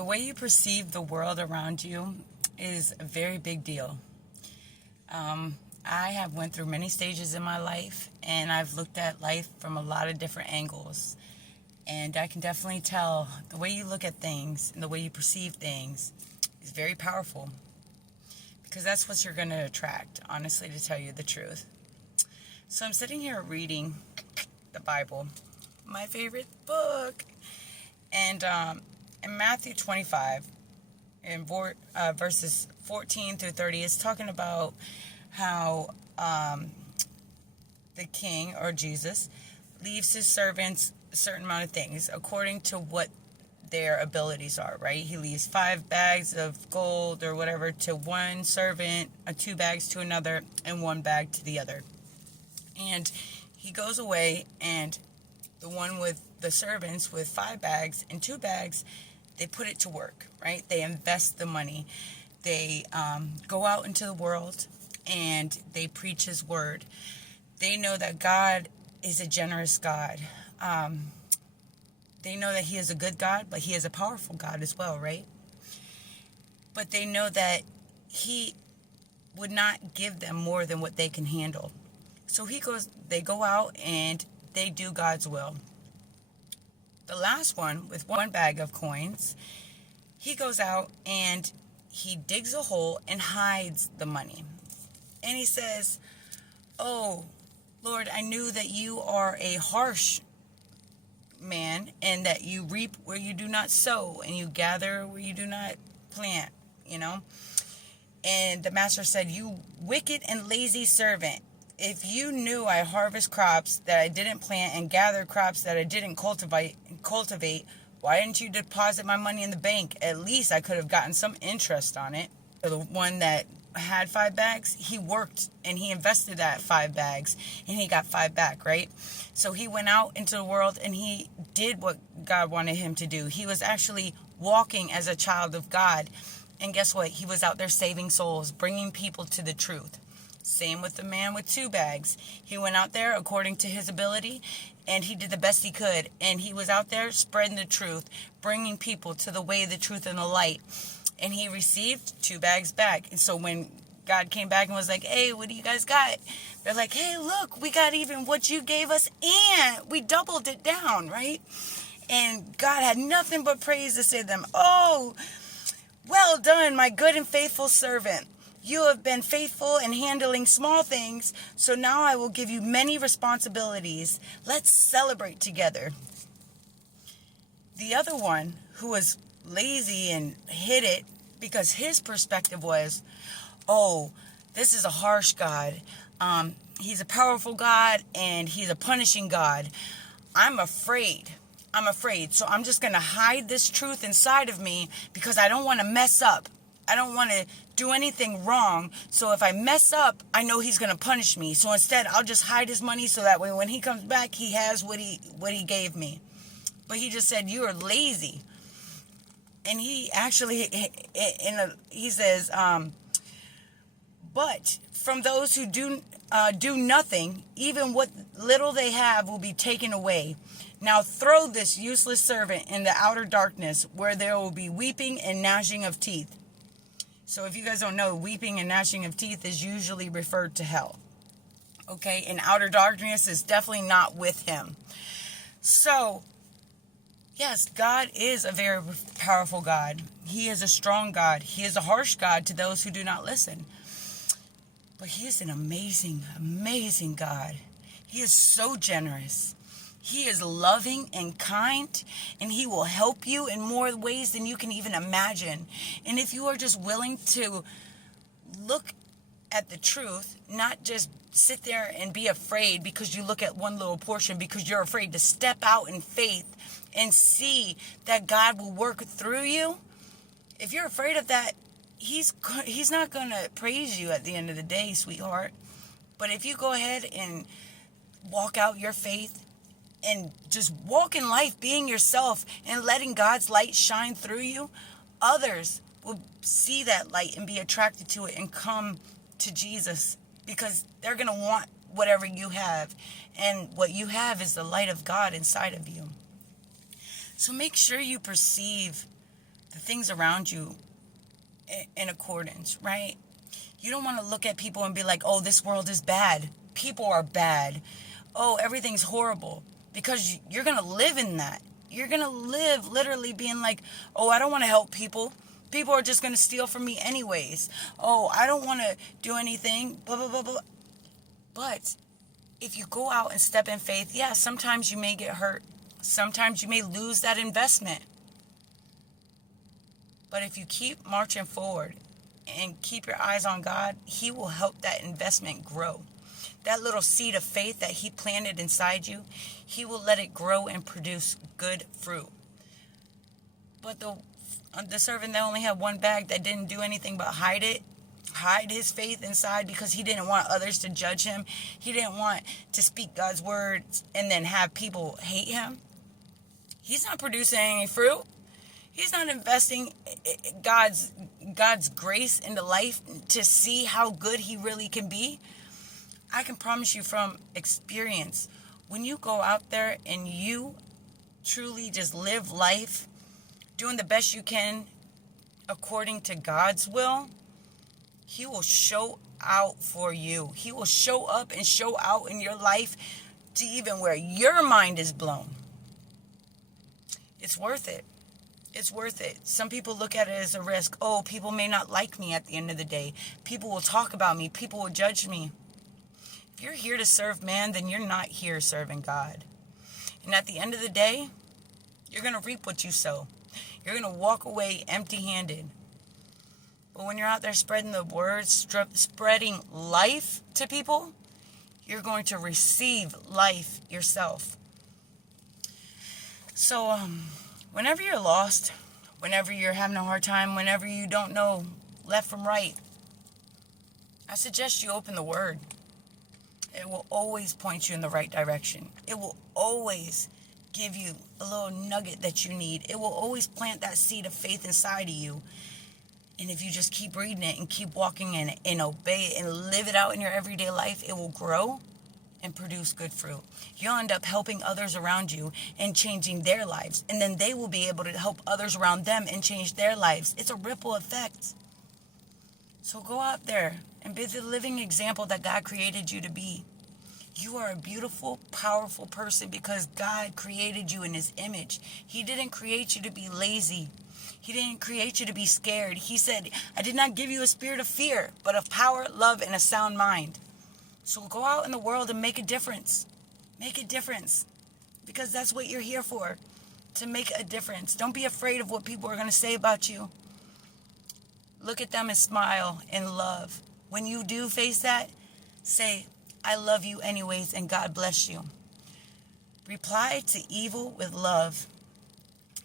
The way you perceive the world around you is a very big deal. I have went through many stages in my life, and I've looked at life from a lot of different angles. And I can definitely tell the way you look at things and the way you perceive things is very powerful, because that's what you're going to attract, honestly, to tell you the truth. So I'm sitting here reading the Bible, my favorite book, and in Matthew 25, in verses 14 through 30, it's talking about how the king, or Jesus, leaves his servants a certain amount of things according to what their abilities are, right? He leaves 5 bags of gold or whatever to one servant, 2 bags to another, and 1 bag to the other. And he goes away, and the one with the servants with 5 bags and 2 bags, they put it to work, right? They invest the money. They go out into the world and they preach his word. They know that God is a generous God. They know that he is a good God, but he is a powerful God as well, right? But they know that he would not give them more than what they can handle. So they go out and they do God's will. The last one, with 1 bag of coins, he goes out and he digs a hole and hides the money. And he says, "Oh, Lord, I knew that you are a harsh man, and that you reap where you do not sow, and you gather where you do not plant," And the master said, "You wicked and lazy servant. If you knew I harvest crops that I didn't plant and gather crops that I didn't cultivate, why didn't you deposit my money in the bank? At least I could have gotten some interest on it." So the one that had 5 bags, he worked and he invested that 5 bags and he got 5 back, right? So he went out into the world and he did what God wanted him to do. He was actually walking as a child of God. And guess what? He was out there saving souls, bringing people to the truth. Same with the man with 2 bags. He went out there according to his ability, and he did the best he could. And he was out there spreading the truth, bringing people to the way, the truth, and the light. And he received 2 bags back. And so when God came back and was like, "Hey, what do you guys got?" They're like, "Hey, look, we got even what you gave us, and we doubled it down," right? And God had nothing but praise to say to them. "Oh, well done, my good and faithful servant. You have been faithful in handling small things, so now I will give you many responsibilities. Let's celebrate together." The other one, who was lazy and hid it, because his perspective was, "Oh, this is a harsh God. He's a powerful God, and he's a punishing God. I'm afraid. So I'm just going to hide this truth inside of me because I don't want to mess up. I don't want to do anything wrong. So if I mess up, I know he's going to punish me. So instead, I'll just hide his money so that way when he comes back, he has what he gave me." But he just said, "You are lazy." And he actually, he says, "But from those who do nothing, even what little they have will be taken away. Now throw this useless servant in the outer darkness, where there will be weeping and gnashing of teeth." So if you guys don't know, weeping and gnashing of teeth is usually referred to hell. Okay, and outer darkness is definitely not with him. So, yes, God is a very powerful God. He is a strong God. He is a harsh God to those who do not listen. But he is an amazing, amazing God. He is so generous. He is loving and kind, and he will help you in more ways than you can even imagine. And if you are just willing to look at the truth, not just sit there and be afraid because you look at one little portion, because you're afraid to step out in faith and see that God will work through you. If you're afraid of that, he's not going to praise you at the end of the day, sweetheart. But if you go ahead and walk out your faith and just walk in life being yourself and letting God's light shine through you, others will see that light and be attracted to it and come to Jesus, because they're going to want whatever you have. And what you have is the light of God inside of you. So make sure you perceive the things around you in accordance, right? You don't want to look at people and be like, oh, this world is bad. People are bad. Oh, everything's horrible. Because you're going to live in that. You're going to live literally being like, oh, I don't want to help people. People are just going to steal from me anyways. Oh, I don't want to do anything. Blah, blah, blah, blah. But if you go out and step in faith, yeah, sometimes you may get hurt. Sometimes you may lose that investment. But if you keep marching forward and keep your eyes on God, He will help that investment grow. That little seed of faith that He planted inside you, He will let it grow and produce good fruit. But the servant that only had one bag, that didn't do anything but hide his faith inside, because he didn't want others to judge him. He didn't want to speak God's words and then have people hate him. He's not producing any fruit. He's not investing God's grace into life to see how good He really can be. I can promise you from experience, when you go out there and you truly just live life doing the best you can according to God's will, He will show out for you. He will show up and show out in your life to even where your mind is blown. It's worth it. It's worth it. Some people look at it as a risk. Oh, people may not like me at the end of the day. People will talk about me. People will judge me. If you're here to serve man, then you're not here serving God. And at the end of the day, you're going to reap what you sow. You're going to walk away empty-handed. But when you're out there spreading the word, spreading life to people, you're going to receive life yourself. So, whenever you're lost, whenever you're having a hard time, whenever you don't know left from right, I suggest you open the Word. It will always point you in the right direction. It will always give you a little nugget that you need. It will always plant that seed of faith inside of you. And if you just keep reading it and keep walking in it and obey it and live it out in your everyday life, it will grow and produce good fruit. You'll end up helping others around you and changing their lives. And then they will be able to help others around them and change their lives. It's a ripple effect. So go out there and be the living example that God created you to be. You are a beautiful, powerful person because God created you in His image. He didn't create you to be lazy. He didn't create you to be scared. He said, I did not give you a spirit of fear, but of power, love, and a sound mind. So go out in the world and make a difference. Make a difference. Because that's what you're here for. To make a difference. Don't be afraid of what people are going to say about you. Look at them and smile and love. When you do face that, say, I love you anyways and God bless you. Reply to evil with love.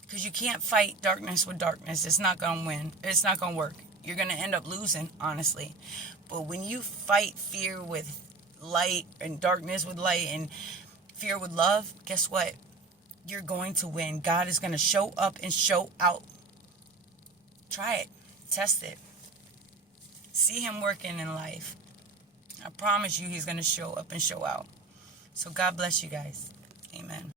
Because you can't fight darkness with darkness. It's not going to win. It's not going to work. You're going to end up losing, honestly. But when you fight fear with light and darkness with light and fear with love, guess what? You're going to win. God is going to show up and show out. Try it. Test it. See Him working in life. I promise you He's going to show up and show out. So God bless you guys. Amen.